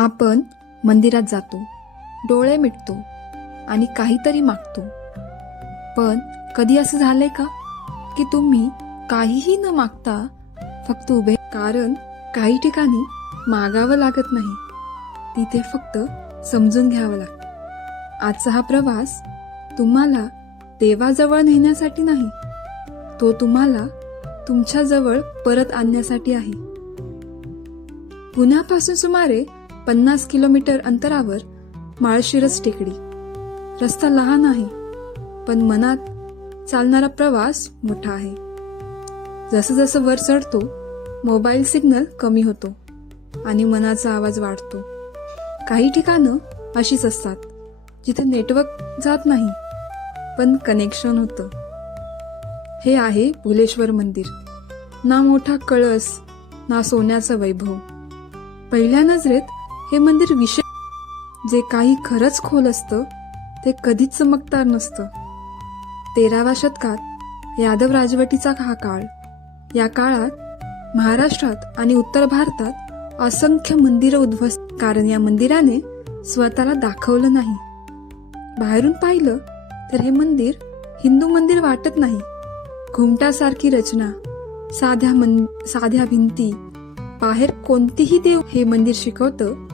आपण मंदिरात जातो, डोळे मिटतो आणि काहीतरी मागतो. पण कधी असं झालंय का की तुम्ही काहीही न मागता फक्त उभे? कारण काही ठिकाणी मागावं लागत नाही, तिथे फक्त समजून घ्यावं लागतं. आजचा हा प्रवास तुम्हाला देवाजवळ नेण्यासाठी नाही, तो तुम्हाला तुमच्या जवळ परत आणण्यासाठी आहे. पुण्यापासून सुमारे 50 किलोमीटर अंतरावर माळशिरस टेकडी. रस्ता लहान आहे, पण मनात चालणारा प्रवास मोठा आहे. जसं जसं वर चढतो, मोबाईल सिग्नल कमी होतो आणि मनाचा आवाज वाढतो. काही ठिकाणं अशीच असतात जिथे नेटवर्क जात नाही, पण कनेक्शन होतं. हे आहे भुलेश्वर मंदिर. ना मोठा कळस, ना सोन्याचं वैभव. पहिल्या नजरेत हे मंदिर विशेष. जे काही खरंच खोल असतं ते कधीच चमकदार नसतं. 13व्या शतकात यादव राजवटीचा हा काळ. या काळात महाराष्ट्रात आणि उत्तर भारतात असंख्य मंदिरं उद्ध्वस्त. कारण या मंदिराने स्वतःला दाखवलं नाही. बाहेरून पाहिलं तर हे मंदिर हिंदू मंदिर वाटत नाही. घुमटासारखी रचना, साध्या भिंती, बाहेर कोणतीही देव. हे मंदिर शिकवतं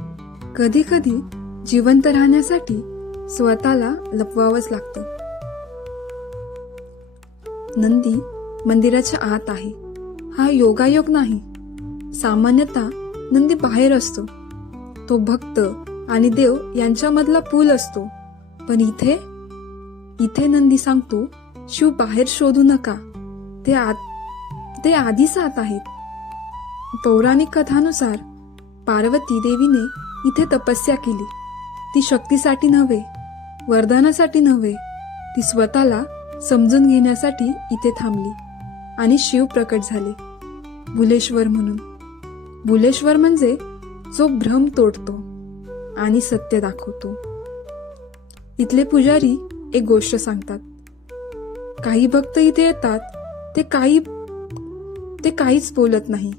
कधी कधी जिवंत राहण्यासाठी स्वतःला लपवावंच लागतं. नंदी मंदिराच्या आत आहे. हा योगायोग नाही. सामान्यतः नंदी बाहेर असतो, तो भक्त आणि देव यांच्यामधला पूल असतो. पण इथे नंदी सांगतो, शिव बाहेर शोधू नका, ते आधीच आत आहेत. पौराणिक कथानुसार पार्वती देवीने इथे तपस्या केली. ती शक्तीसाठी नव्हे, वरदानासाठी नव्हे, ती स्वतःला समजून घेण्यासाठी इथे थांबली आणि शिव प्रकट झाले भुलेश्वर म्हणून. भुलेश्वर म्हणजे जो भ्रम तोडतो आणि सत्य दाखवतो. इथले पुजारी एक गोष्ट सांगतात. काही भक्त इथे येतात, ते काहीच बोलत नाही,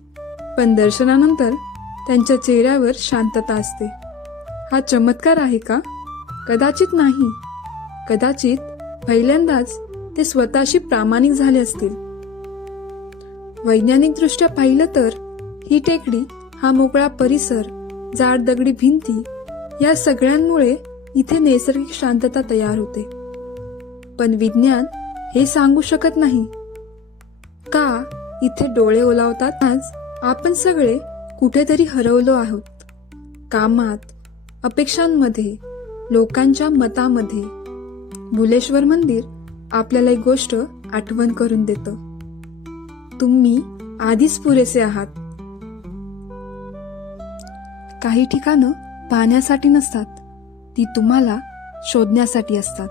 पण दर्शनानंतर त्यांच्या चेहऱ्यावर शांतता असते. हा चमत्कार आहे का? कदाचित नाही. कदाचित पहिल्यांदाच ते स्वतःशी प्रामाणिक झाले असतील. वैज्ञानिक दृष्ट्या पाहिलं तर ही टेकडी, हा मोकळा परिसर, जाड दगडी भिंती, या सगळ्यांमुळे इथे नैसर्गिक शांतता तयार होते. पण विज्ञान हे सांगू शकत नाही का इथे डोळे ओलावतात. आज आपण सगळे कुठेतरी हरवलो आहोत. कामात, अपेक्षांमध्ये, लोकांच्या मतामध्ये. भुलेश्वर मंदिर आपल्याला एक गोष्ट आठवण करून देतं. तुम्ही आधीच पुरेसे आहात. काही ठिकाणं पाहण्यासाठी नसतात, ती तुम्हाला शोधण्यासाठी असतात.